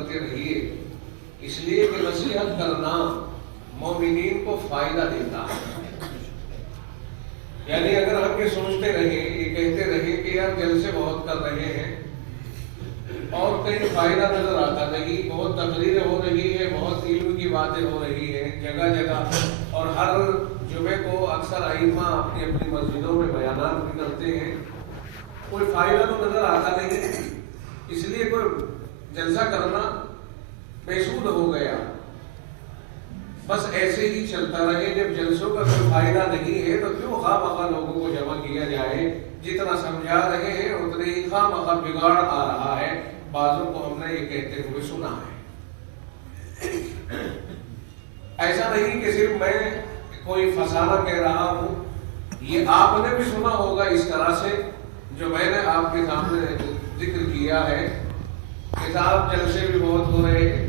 کرتے رہیے، اس لیے کہ نصیحت کرنا مومنین کو فائدہ دیتا ہے۔ یعنی اگر ہم یہ سوچتے رہیں، یہ کہتے رہیں کہ یار جلسے بہت کر رہے ہیں اور کہیں فائدہ نظر آتا نہیں، بہت تقریریں ہو رہی ہے، بہت علم کی باتیں ہو رہی ہیں جگہ جگہ، اور ہر جمعے کو اکثر ائمہ اپنی اپنی مسجدوں میں بیانات بھی کرتے ہیں، کوئی فائدہ تو نظر آتا نہیں، اس لیے کوئی جلسہ کرنا بیسود ہو گیا، بس ایسے ہی چلتا رہے۔ جب جلسوں کا کوئی فائدہ نہیں ہے تو کیوں خواہ مخواہ لوگوں کو جمع کیا جائے؟ جتنا سمجھا رہے ہیں اتنے ہی خواہ مخواہ بگاڑ آ رہا ہے۔ بعضوں کو ہم نے یہ کہتے ہوئے سنا ہے۔ ایسا نہیں کہ صرف میں کوئی فسانہ کہہ رہا ہوں، یہ آپ نے بھی سنا ہوگا اس طرح سے جو میں نے آپ کے سامنے ذکر کیا ہے۔ کتاب جلسے بھی بہت ہو رہے ہیں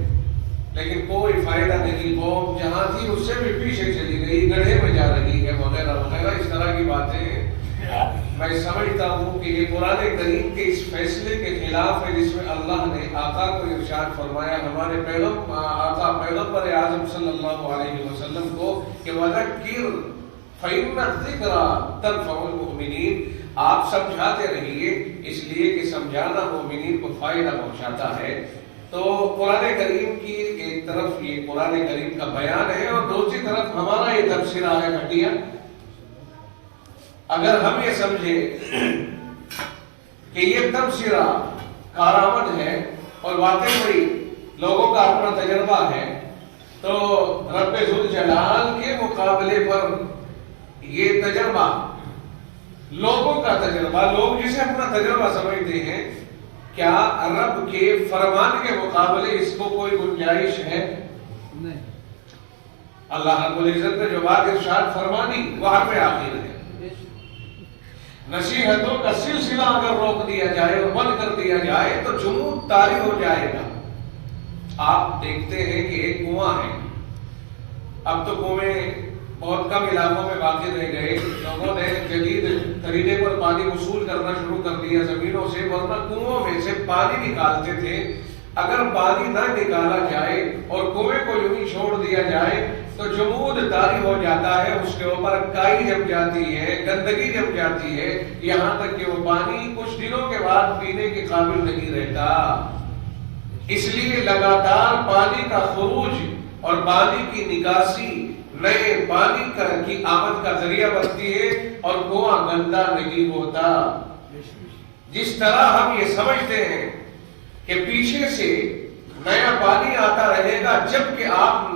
لیکن کوئی فائدہ نہیں، قوم جہاں تھی اس سے بھی پیچھے چلی گئی، گڑھے میں جا رہی ہے، وغیرہ وغیرہ اس طرح کی باتیں ہیں۔ میں سمجھتا ہوں کہ یہ قرآن کریم کے اس فیصلے کے خلاف ہے جس میں اللہ نے آقا کو ارشاد فرمایا، ہمارے پیغمبر اعظم صلی اللہ علیہ وسلم کو کہ وَذَكِّرْ فَإِنَّ الذِّكْرَىٰ تَنفَعُ الْمُؤْمِنِينَ، آپ سمجھاتے رہیے اس لیے کہ سمجھانا مومنین کو فائدہ پہنچاتا ہے۔ تو قرآن کریم کی ایک طرف یہ قرآن کریم کا بیان ہے اور دوسری طرف ہمارا یہ تبصرہ ہے ہٹیا۔ اگر ہم یہ سمجھیں کہ یہ تبصرہ کارآمد ہے اور واقعی بڑی لوگوں کا اپنا تجربہ ہے تو رب ذوالجلال کے مقابلے پر یہ تجربہ لوگوں کا تجربہ، لوگ جسے اپنا تجربہ سمجھتے ہیں، کیا رب کے فرمان کے مقابلے اس کو کوئی گنجائش ہے؟ نہیں۔ اللہ رب العزت نے جو بات ارشاد فرمانی وہاں پہ آخر ہے۔ نصیحتوں کا سلسلہ اگر روک دیا جائے اور بند کر دیا جائے تو جمود طاری ہو جائے گا۔ آپ دیکھتے ہیں کہ ایک کنواں ہے، اب تو کنویں بہت کم علاقوں میں باقی رہ گئے، لوگوں نے جدید طریقے پر پانی وصول کرنا شروع کر دیا زمینوں سے، ورنہ کنووں میں سے پانی نکالتے تھے۔ اگر پانی نہ نکالا جائے اور کنویں کو یوں ہی چھوڑ دیا جائے تو جمود طاری ہو جاتا ہے، اس کے اوپر کائی جم جاتی ہے، گندگی جم جاتی ہے، یہاں تک کہ وہ پانی کچھ دنوں کے بعد پینے کے قابل نہیں رہتا۔ اس لیے لگاتار پانی کا خروج اور پانی کی نکاسی نئے پانی کی آمد کا ذریعہ بنتی ہے اور کنواں گندا نہیں ہوتا۔ جس طرح ہم یہ سمجھتے ہیں کہ پیچھے سے نیا پانی آتا رہے گا جبکہ آپ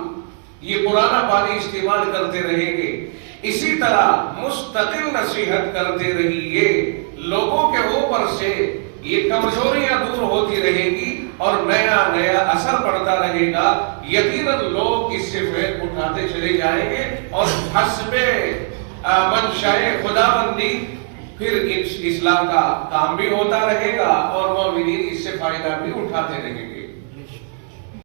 یہ پرانا پانی استعمال کرتے رہیں گے، اسی طرح مستقل نصیحت کرتے رہیے، لوگوں کے اوپر سے یہ کمزوریاں دور ہوتی رہے گی اور نیا نیا اثر پڑتا رہے گا، یقیناً لوگ اس سے فائدہ اٹھاتے چلے جائیں گے اور حسب منشائے خداوندی پھر اسلام کا کام بھی ہوتا رہے گا اور مومنین اس سے فائدہ بھی اٹھاتے رہیں گے۔